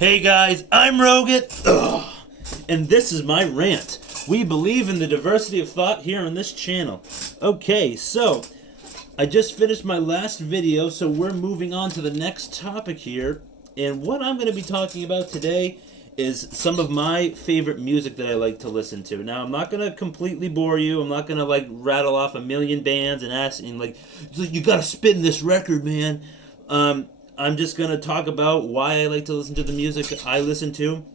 Hey guys, I'm Rogut, and this is my rant. We believe in the diversity of thought here on this channel. Okay, so I just finished my last video, so we're moving on to the next topic here. And what I'm going to be talking about today is some of my favorite music that I like to listen to. Now, I'm not going to completely bore you. I'm not going to rattle off a million bands and ask and you got to spin this record, man. I'm just going to talk about why I like to listen to the music I listen to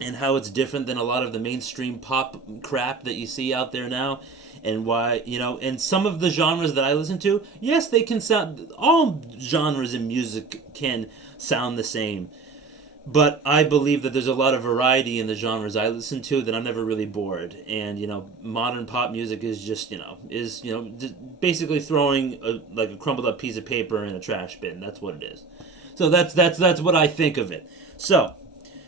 and how it's different than a lot of the mainstream pop crap that you see out there now, and why, and some of the genres that I listen to, yes, they can sound, all genres in music can sound the same. But I believe that there's a lot of variety in the genres I listen to that I'm never really bored. And, modern pop music is just, basically throwing a crumbled up piece of paper in a trash bin. That's what it is. So that's what I think of it. So,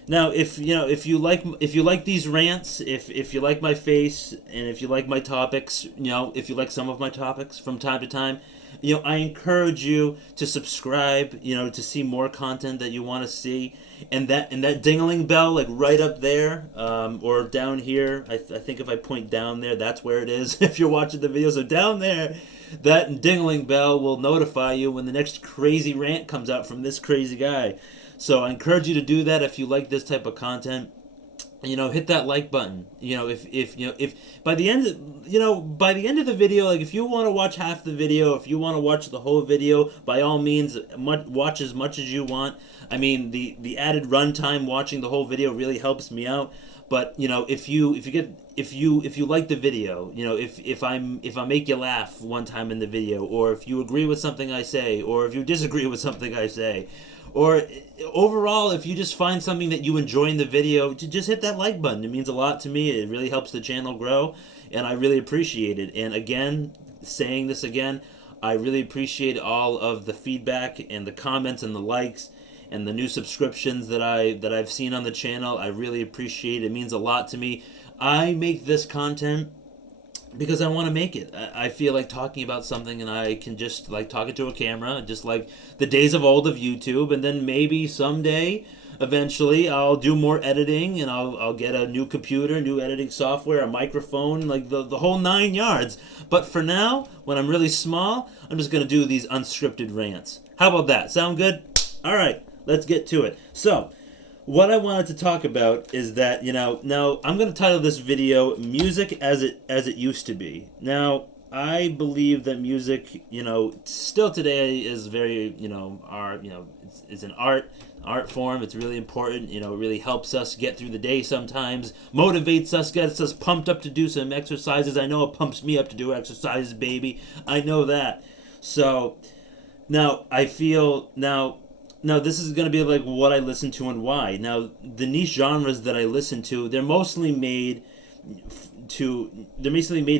now if you like these rants, if you like my face, and if you like my topics, if you like some of my topics from time to time, I encourage you to subscribe, to see more content that you want to see. And that dingling bell, right up there, or down here. I think if I point down there, that's where it is. If you're watching the video, so down there, that dingling bell will notify you when the next crazy rant comes out from this crazy guy. So I encourage you to do that if you like this type of content. Hit that like button. If by the end of the video, if you want to watch half the video, if you want to watch the whole video, by all means, watch as much as you want. I mean, the added runtime watching the whole video really helps me out. But if you like the video, if I make you laugh one time in the video, or if you agree with something I say, or if you disagree with something I say, or overall, if you just find something that you enjoy in the video, just hit that like button. It means a lot to me. It really helps the channel grow, and I really appreciate it. And again, saying this again, I really appreciate all of the feedback and the comments and the likes and the new subscriptions that I've seen on the channel. I really appreciate it. It means a lot to me. I make this content because I want to make it. I feel like talking about something, and I can just talk it to a camera, just like the days of old of YouTube. And then maybe someday, eventually, I'll do more editing, and I'll get a new computer, new editing software, a microphone, the whole 9 yards. But for now, when I'm really small, I'm just gonna do these unscripted rants. How about that? Sound good? All right, let's get to it. So, what I wanted to talk about is that, now I'm going to title this video "Music as it Used to Be." Now, I believe that music, still today is very, it's an art form. It's really important. It really helps us get through the day sometimes, motivates us, gets us pumped up to do some exercises. I know it pumps me up to do exercises, baby. I know that. So, now I feel Now, this is going to be what I listen to and why. Now, the niche genres that I listen to, they're mostly made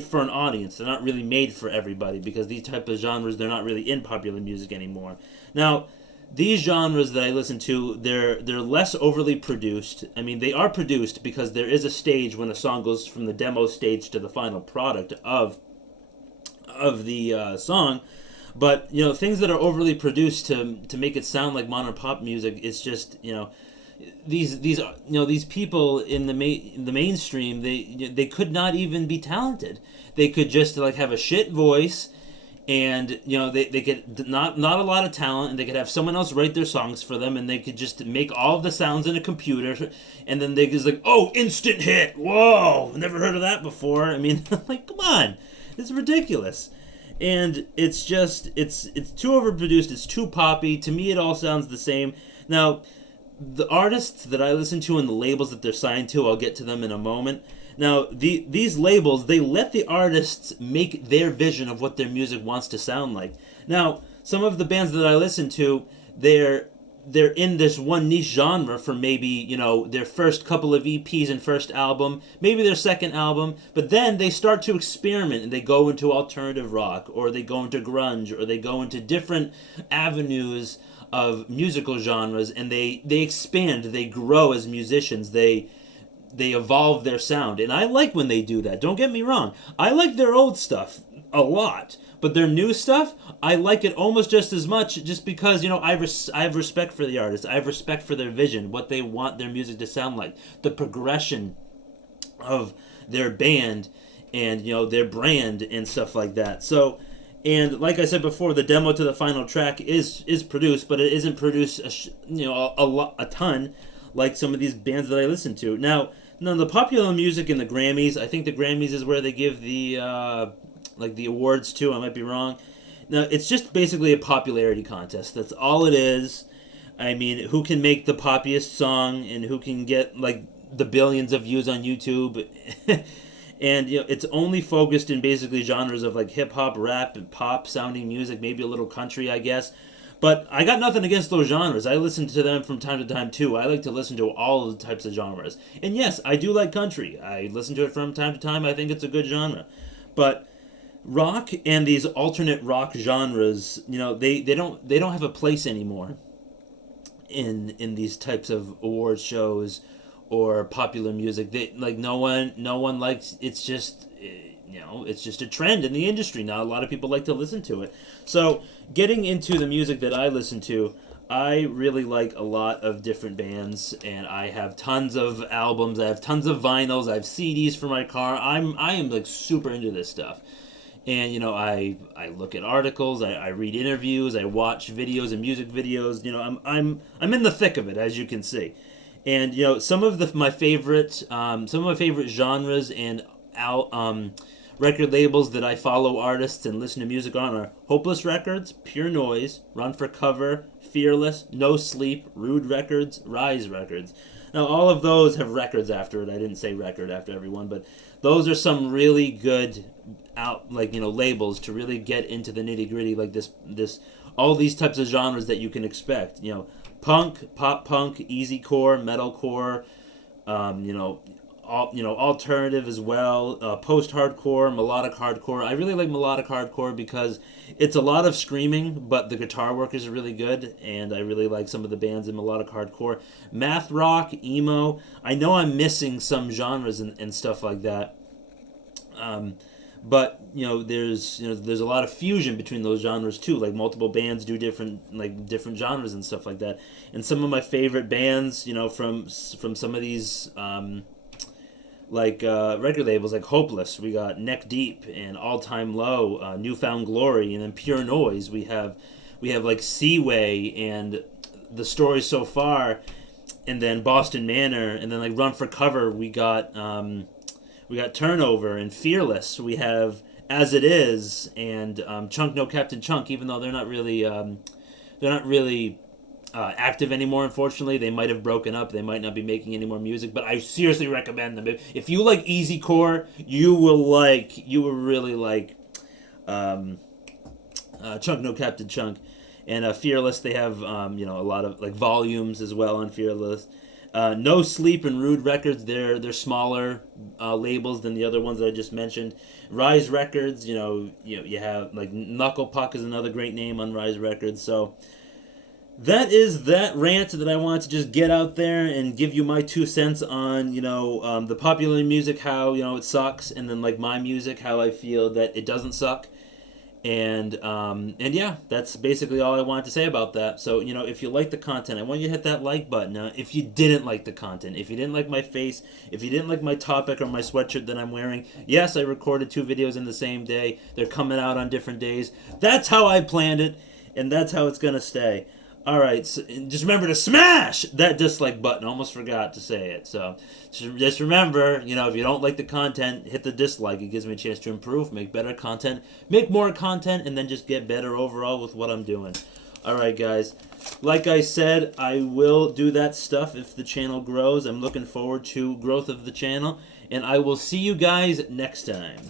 for an audience. They're not really made for everybody, because these type of genres, they're not really in popular music anymore. Now, these genres that I listen to, they're less overly produced. I mean, they are produced because there is a stage when a song goes from the demo stage to the final product of the song. But things that are overly produced to make it sound like modern pop music, it's just these people in the mainstream, they could not even be talented. They could just have a shit voice, and they could not a lot of talent, and they could have someone else write their songs for them, and they could just make all of the sounds in a computer, and then they just instant hit. Whoa, never heard of that before. I mean, come on, it's ridiculous. And it's just, it's too overproduced, it's too poppy. To me, it all sounds the same. Now, the artists that I listen to and the labels that they're signed to, I'll get to them in a moment. Now, these labels, they let the artists make their vision of what their music wants to sound like. Now, some of the bands that I listen to, they're in this one niche genre for maybe, their first couple of EPs and first album, maybe their second album, but then they start to experiment, and they go into alternative rock, or they go into grunge, or they go into different avenues of musical genres, and they expand, they grow as musicians, they evolve their sound. And I like when they do that, don't get me wrong. I like their old stuff a lot, But their new stuff, I like it almost just as much, just because, you know, I have respect for the artists. I have respect for their vision, what they want their music to sound like, the progression of their band, and, you know, their brand and stuff like that. So, and like I said before, the demo to the final track is produced, but it isn't produced a ton like some of these bands that I listen to. Now, the popular music and the Grammys, I think the Grammys is where they give the like the awards to. I might be wrong. Now, it's just basically a popularity contest. That's all it is. I mean, who can make the poppiest song and who can get like the billions of views on YouTube. And, you know, it's only focused in basically genres of like hip hop, rap, and pop sounding music, maybe a little country, I guess. But I got nothing against those genres. I listen to them from time to time too. I like to listen to all the types of genres. And yes, I do like country. I listen to it from time to time. I think it's a good genre. But rock and these alternate rock genres, you know, they don't have a place anymore in these types of award shows or popular music. They like no one likes. It's just it's just a trend in the industry now. A lot of people like to listen to it. So getting into the music that I listen to, I really like a lot of different bands, and I have tons of albums. I have tons of vinyls. I have CDs for my car. I am like super into this stuff. And, you know, I look at articles, I read interviews, I watch videos and music videos. You know, I'm in the thick of it, as you can see. And, you know, some of my favorite genres and record labels that I follow artists and listen to music on are Hopeless Records, Pure Noise, Run for Cover, Fearless, No Sleep, Rude Records, Rise Records. Now, all of those have records after it. I didn't say record after everyone, but those are some really good labels to really get into the nitty gritty, like this all these types of genres that you can expect. You know, punk, pop punk, easy core, metalcore, alternative as well, post-hardcore, melodic hardcore. I really like melodic hardcore because it's a lot of screaming, but the guitar work is really good, and I really like some of the bands in melodic hardcore. Math rock, emo. I know I'm missing some genres and stuff like that. But there's a lot of fusion between those genres too. Like multiple bands do different genres and stuff like that. And some of my favorite bands, from some of these record labels like Hopeless, we got Neck Deep and All Time Low, Newfound Glory, and then Pure Noise. We have like Seaway and The Story So Far, and then Boston Manor, and then like Run for Cover. We got Turnover and Fearless. We have As It Is and Chunk No Captain Chunk. Even though they're not really active anymore, unfortunately, they might have broken up. They might not be making any more music. But I seriously recommend them. If you like easy core, you will really like Chunk No Captain Chunk. And Fearless, they have a lot of like volumes as well on Fearless. No Sleep and Rude Records, they're smaller labels than the other ones that I just mentioned. Rise Records, you have like Knuckle Puck is another great name on Rise Records. So that is that rant that I wanted to just get out there and give you my 2 cents on the popular music, how it sucks, and then like my music, how I feel that it doesn't suck. And yeah, that's basically all I wanted to say about that. So, if you like the content, I want you to hit that like button. If you didn't like the content, if you didn't like my face, if you didn't like my topic or my sweatshirt that I'm wearing, yes, I recorded 2 videos in the same day. They're coming out on different days. That's how I planned it, and that's how it's going to stay. All right, so just remember to smash that dislike button. Almost forgot to say it. So just remember, if you don't like the content, hit the dislike. It gives me a chance to improve, make better content, make more content, and then just get better overall with what I'm doing. All right, guys. Like I said, I will do that stuff if the channel grows. I'm looking forward to growth of the channel, and I will see you guys next time.